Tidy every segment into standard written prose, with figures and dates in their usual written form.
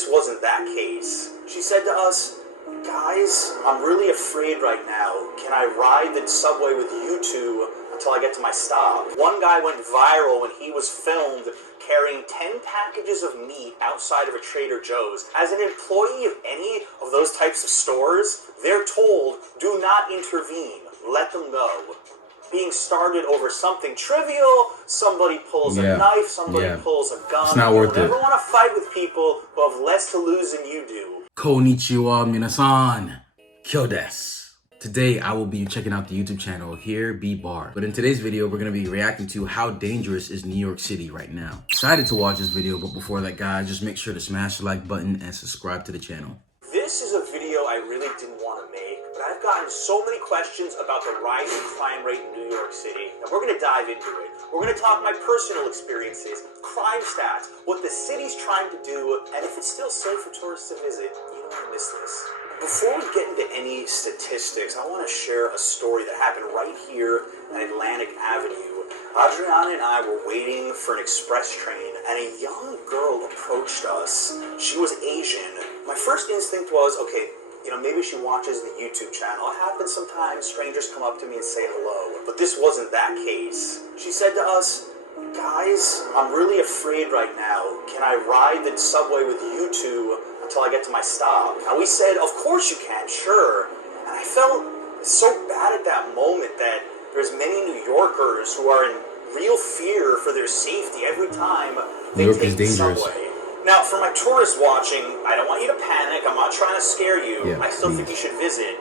this wasn't that case. She said to us, "Guys, I'm really afraid right now. Can I ride the subway with you two until I get to my stop?" One guy went viral when he was filmed carrying 10 packages of meat outside of a Trader Joe's. As an employee of any of those types of stores, they're told, do not intervene. Let them go. Being started over something trivial, somebody pulls a knife, somebody pulls a gun. It's not worth it. You never want to fight with people who have less to lose than you do. Konnichiwa minasan. Kyo desu. Today, I will be checking out the YouTube channel Here Be Bar. But in today's video, we're going to be reacting to how dangerous is New York City right now. Excited to watch this video, but before that, guys, just make sure to smash the like button and subscribe to the channel. This is a video I really didn't want to make, but I've gotten so many questions about the rising crime rate in New York City, and we're going to dive into it. We're going to talk my personal experiences, crime stats, what the city's trying to do, and if it's still safe for tourists to visit. You don't want to miss this. Before we get into any statistics, I want to share a story that happened right here on Atlantic Avenue. Adriana and I were waiting for an express train, and a young girl approached us. She was Asian. My first instinct was, okay, maybe she watches the YouTube channel. It happens sometimes. Strangers come up to me and say hello. But this wasn't that case. She said to us, "Guys, I'm really afraid right now. Can I ride the subway with you two until I get to my stop?" And we said, "Of course you can, sure." And I felt so bad at that moment that there's many New Yorkers who are in real fear for their safety every time they take the subway. Now, for my tourists watching, I don't want you to panic. I'm not trying to scare you. I still think you should visit.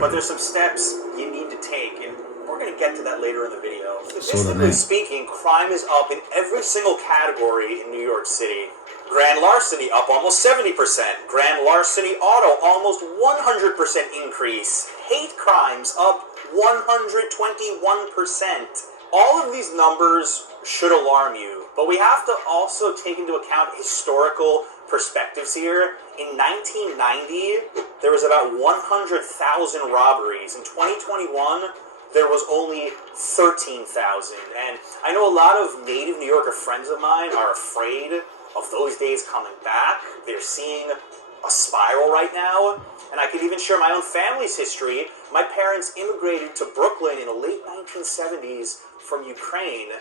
But there's some steps you need to take, and we're going to get to that later in the video. Statistically speaking, crime is up in every single category in New York City. Grand larceny up almost 70%. Grand larceny auto almost 100% increase. Hate crimes up 121%. All of these numbers should alarm you, but we have to also take into account historical perspectives here. In 1990, there was about 100,000 robberies. In 2021, there was only 13,000. And I know a lot of native New Yorker friends of mine are afraid of those days coming back. They're seeing a spiral right now. And I could even share my own family's history. My parents immigrated to Brooklyn in the late 1970s from Ukraine.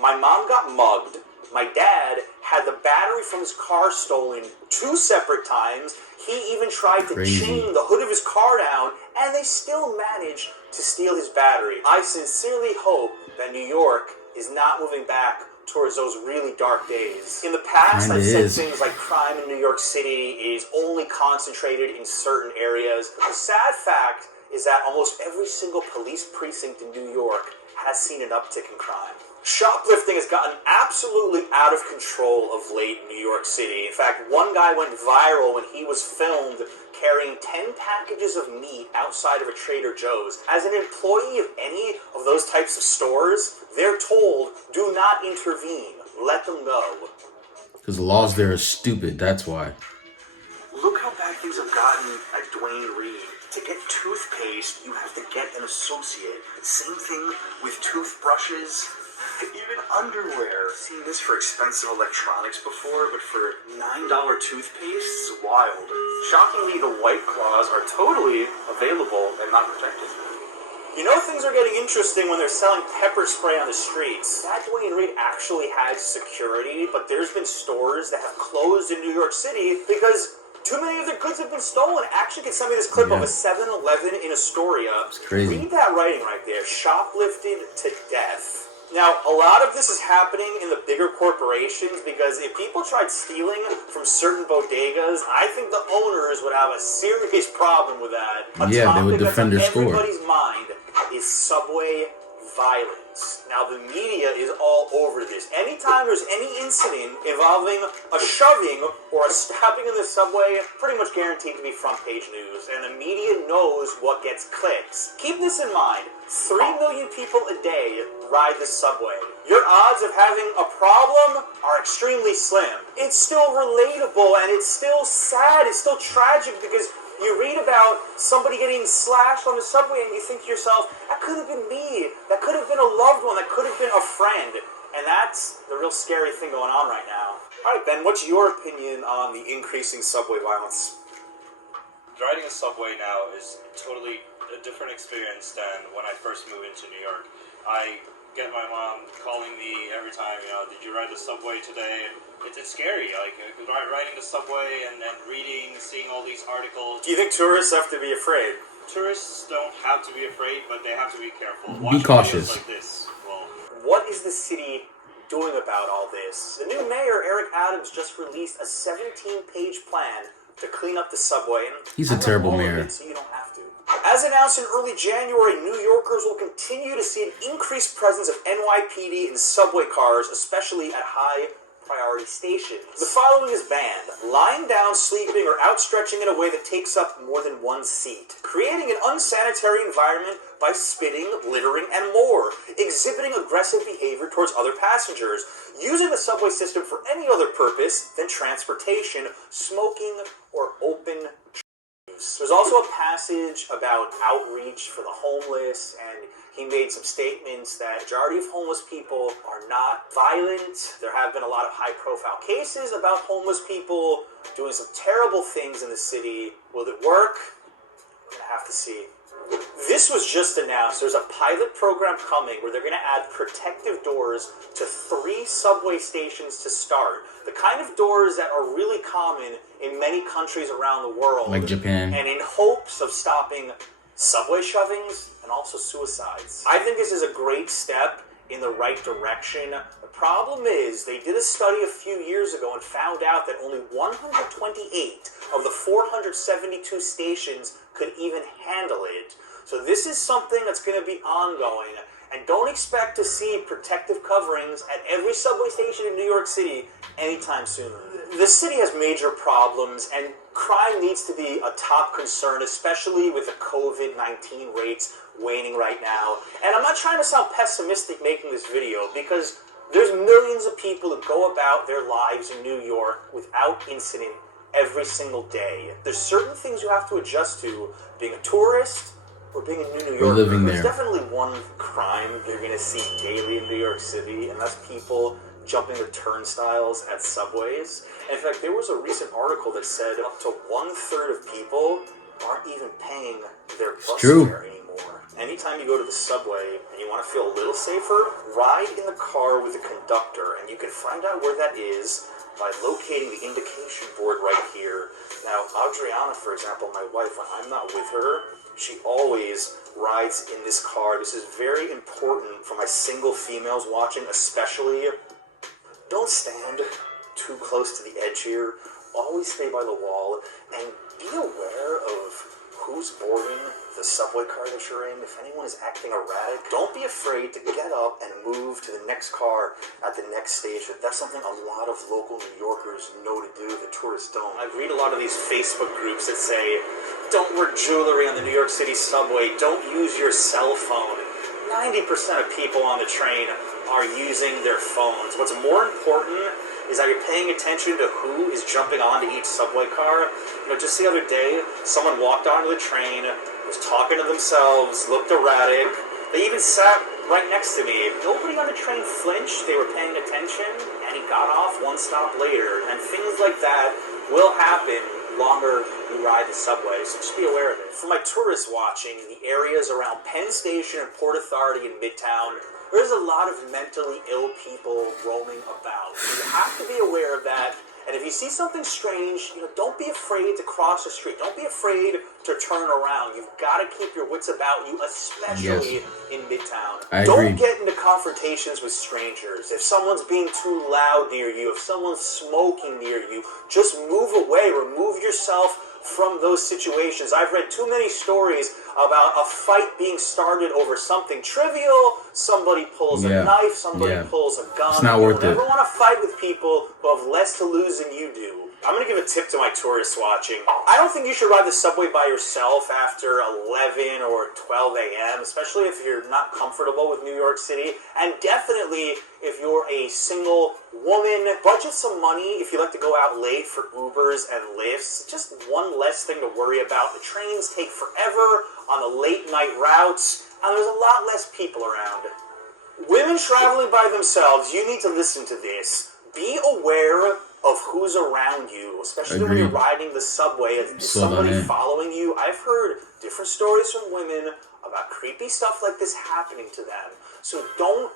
My mom got mugged. My dad had the battery from his car stolen 2 separate times. He even tried to chain the hood of his car down, and they still managed to steal his battery. I sincerely hope that New York is not moving back towards those really dark days. In the past, I've said things like crime in New York City is only concentrated in certain areas. The sad fact is that almost every single police precinct in New York has seen an uptick in crime. Shoplifting has gotten absolutely out of control of late in New York City. In fact, one guy went viral when he was filmed carrying 10 packages of meat outside of a Trader Joe's. As an employee of any of those types of stores, they're told, do not intervene. Let them go. Because the laws there are stupid, that's why. Look how bad things have gotten at Dwayne Reed. To get toothpaste, you have to get an associate. Same thing with toothbrushes. Even underwear. I've seen this for expensive electronics before, but for $9 toothpaste is wild. Shockingly, the White Claws are totally available and not protected. You know things are getting interesting when they're selling pepper spray on the streets. That Dwayne Reed actually has security, but there's been stores that have closed in New York City because too many of their goods have been stolen. Actually, can send me this clip of a 7-Eleven in Astoria. It's crazy. Read that writing right there. Shoplifted to death. Now, a lot of this is happening in the bigger corporations because if people tried stealing from certain bodegas, I think the owners would have a serious problem with that. They would defend their store. Everybody's mind is subway violence. Now, the media is all over this. Anytime there's any incident involving a shoving or a stabbing in the subway, pretty much guaranteed to be front page news, and the media knows what gets clicks. Keep this in mind. 3 million people a day ride the subway. Your odds of having a problem are extremely slim. It's still relatable and it's still sad, it's still tragic because you read about somebody getting slashed on the subway and you think to yourself, that could have been me, that could have been a loved one, that could have been a friend. And that's the real scary thing going on right now. All right, Ben, what's your opinion on the increasing subway violence? Riding a subway now is totally a different experience than when I first moved into New York. I get my mom calling me every time, did you ride the subway today? It's scary, like riding the subway and reading, seeing all these articles. Do you think tourists have to be afraid? Tourists don't have to be afraid, but they have to be careful. Be cautious. Like this. Well, what is the city doing about all this? The new mayor, Eric Adams, just released a 17-page plan to clean up the subway. And he's a terrible mayor. So you don't have to. As announced in early January, New Yorkers will continue to see an increased presence of NYPD in subway cars, especially at high-priority stations. The following is banned: lying down, sleeping, or outstretching in a way that takes up more than one seat, creating an unsanitary environment by spitting, littering, and more, exhibiting aggressive behavior towards other passengers, using the subway system for any other purpose than transportation, smoking, or open use. There's also a passage about outreach for the homeless, and he made some statements that the majority of homeless people are not violent. There have been a lot of high-profile cases about homeless people doing some terrible things in the city. Will it work? We're going to have to see. This was just announced. There's a pilot program coming where they're going to add protective doors to 3 subway stations to start. The kind of doors that are really common in many countries around the world. Like Japan. And in hopes of stopping subway shovings and also suicides. I think this is a great step in the right direction. The problem is they did a study a few years ago and found out that only 128 of the 472 stations could even handle it. So this is something that's going to be ongoing, and don't expect to see protective coverings at every subway station in New York City anytime soon. The city has major problems, and crime needs to be a top concern, especially with the COVID-19 rates waning right now. And I'm not trying to sound pessimistic making this video, because there's millions of people who go about their lives in New York without incident every single day. There's certain things you have to adjust to, being a tourist or being a New Yorker. Living there. There's definitely one crime you're going to see daily in New York City, and that's people jumping the turnstiles at subways. In fact, there was a recent article that said up to 1/3 of people aren't even paying their bus fare anymore. Anytime you go to the subway and you want to feel a little safer, ride in the car with the conductor, and you can find out where that is by locating the indication board right here. Now, Adriana, for example, my wife, when I'm not with her, she always rides in this car. This is very important for my single females watching, especially. Don't stand too close to the edge here. Always stay by the wall, and be aware of who's boarding the subway car that you're in. If anyone is acting erratic, don't be afraid to get up and move to the next car at the next station. That's something a lot of local New Yorkers know to do that tourists don't. I read a lot of these Facebook groups that say, don't wear jewelry on the New York City subway, don't use your cell phone. 90% of people on the train are using their phones. What's more important is that you're paying attention to who is jumping onto each subway car. Just the other day, someone walked onto the train, was talking to themselves, looked erratic. They even sat right next to me. Nobody on the train flinched. They were paying attention, and he got off one stop later. And things like that will happen longer you ride the subway, so just be aware of it. For my tourists watching, in the areas around Penn Station and Port Authority in Midtown, there's a lot of mentally ill people roaming about. You have to be aware of that. And if you see something strange, don't be afraid to cross the street. Don't be afraid to turn around. You've got to keep your wits about you, especially in Midtown. Don't get into confrontations with strangers. If someone's being too loud near you, if someone's smoking near you, just move away. Remove yourself from those situations. I've read too many stories about a fight being started over something trivial. Somebody pulls a knife, somebody pulls a gun. It's not worth it. You never want to fight with people who have less to lose than you do. I'm going to give a tip to my tourists watching. I don't think you should ride the subway by yourself after 11 or 12 a.m., especially if you're not comfortable with New York City, and definitely if you're a single woman. Budget some money if you like to go out late for Ubers and Lyfts. Just one less thing to worry about. The trains take forever on the late night routes, and there's a lot less people around. Women traveling by themselves, you need to listen to this. Be aware of who's around you, especially when Agreed. you're riding the subway. Is So somebody that, following you? I've heard different stories from women about creepy stuff like this happening to them. So don't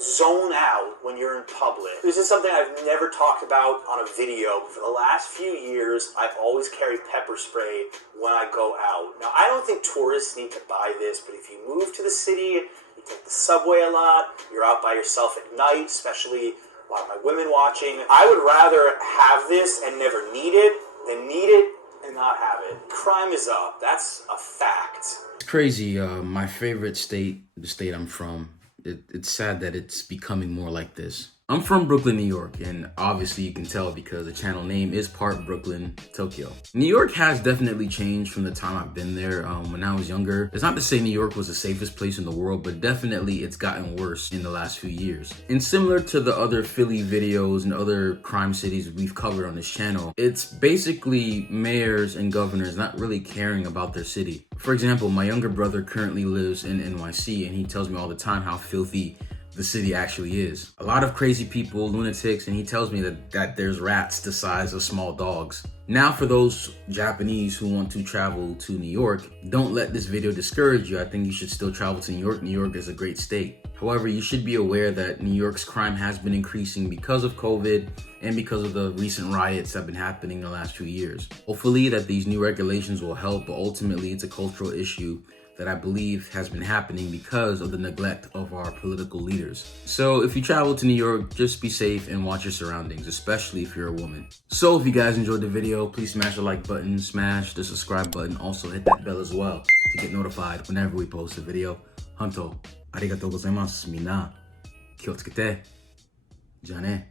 zone out when you're in public. This is something I've never talked about on a video, but for the last few years, I've always carried pepper spray when I go out. Now, I don't think tourists need to buy this, but if you move to the city, you take the subway a lot, you're out by yourself at night, especially a lot of my women watching, I would rather have this and never need it than need it and not have it. Crime is up. That's a fact. It's crazy. My favorite state, the state I'm from, it's sad that it's becoming more like this. I'm from Brooklyn, New York, and obviously you can tell because the channel name is part Brooklyn, Tokyo. New York has definitely changed from the time I've been there. When I was younger, it's not to say New York was the safest place in the world, but definitely it's gotten worse in the last few years. And similar to the other Philly videos and other crime cities we've covered on this channel, it's basically mayors and governors not really caring about their city. For example, my younger brother currently lives in NYC, and he tells me all the time how filthy the city actually is. A lot of crazy people, lunatics, and he tells me that there's rats the size of small dogs. Now, for those Japanese who want to travel to New York, don't let this video discourage you. I think you should still travel to New York. New York is a great state. However, you should be aware that New York's crime has been increasing because of COVID and because of the recent riots that have been happening in the last few years. Hopefully that these new regulations will help, but ultimately it's a cultural issue that I believe has been happening because of the neglect of our political leaders. So if you travel to New York, just be safe and watch your surroundings, especially if you're a woman. So if you guys enjoyed the video, please smash the like button, smash the subscribe button, also hit that bell as well to get notified whenever we post a video. Hanto, arigatou gozaimasu, minna. Kyotsukete. Ja ne.